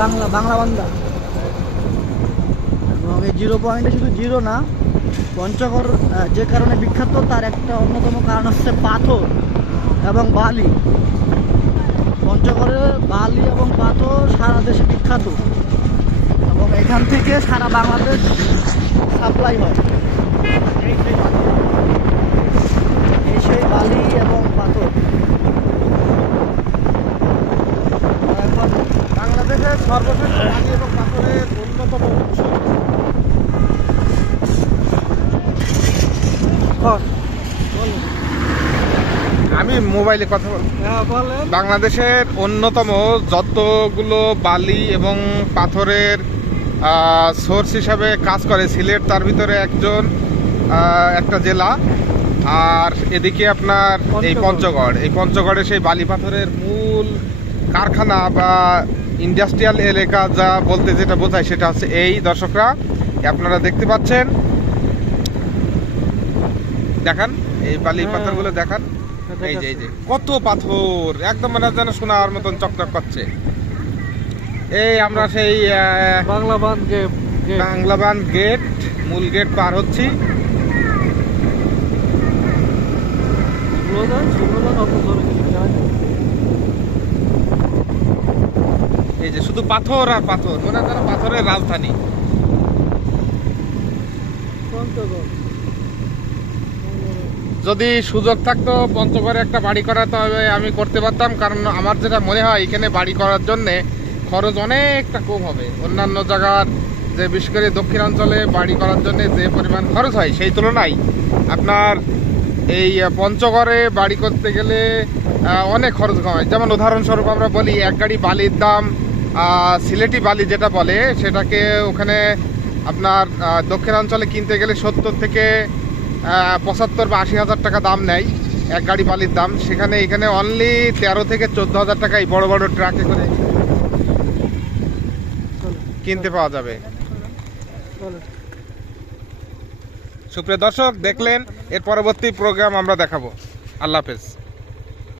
বাংলা বান্দা। এবং এই জিরো পয়েন্টে শুধু জিরো না, পঞ্চগড় যে কারণে বিখ্যাত তার একটা অন্যতম কারণ হচ্ছে পাথর এবং বালি। পঞ্চগড়ে বালি এবং পাথর সারা দেশে বিখ্যাত এবং এখান থেকে সারা বাংলাদেশ সাপ্লাই হয়। এই সেই বালি এবং পাথর। এখন বাংলাদেশের সর্বশেষ বালি এবং পাথরের অন্যতম উৎস। আমি মোবাইলে কথা বল। বাংলাদেশের অন্যতম যতগুলো বালি এবং পাথরের সোর্স হিসাবে কাজ করে সিলেট, তার ভিতরে একটা জেলা। আর এদিকে আপনার এই পঞ্চগড়ে সেই বালি পাথরের মূল কারখানা বা ইন্ডাস্ট্রিয়াল এলাকা যা বলতে যেটা বোঝায় সেটা হচ্ছে এই। দর্শকরা আপনারা দেখতে পাচ্ছেন, দেখান এই বালি পাথরগুলো দেখান। এই যে কত পাথর, একদম মানে যেন সোনার মতন চকচক করছে। এই আমরা সেই বাংলাবান গেট, মূল গেট পার হচ্ছি। এই যে শুধু পাথর আর পাথর, মনে হয় পাথরের রাজধানী যদি সুযোগ থাকতো পঞ্চগড়ে একটা বাড়ি করা, তবে আমি করতে পারতাম। কারণ আমার যেটা মনে হয় এখানে বাড়ি করার জন্য খরচ অনেকটা কম হবে। অন্যান্য জায়গার যে বিশেষ করে দক্ষিণাঞ্চলে বাড়ি করার জন্য যে পরিমাণ খরচ হয় সেই তুলনায় আপনার এই পঞ্চগড়ে বাড়ি করতে গেলে অনেক খরচ কম হয়। যেমন উদাহরণস্বরূপ আমরা বলি, এক গাড়ি বালির দাম, সিলেটি বালি যেটা বলে সেটাকে ওখানে আপনার দক্ষিণাঞ্চলে কিনতে গেলে 70 থেকে 75 বা 80 হাজার টাকা দাম নেয় এক গাড়ি বালির দাম। এখানে অনলি 13 থেকে 14 হাজার টাকা এই বড় বড় ট্রাকে করে কিনতে পাওয়া যাবে। সুপ্রিয় দর্শক, দেখলেন, এর পরবর্তী প্রোগ্রাম আমরা দেখাবো। আল্লাহ হাফেজ।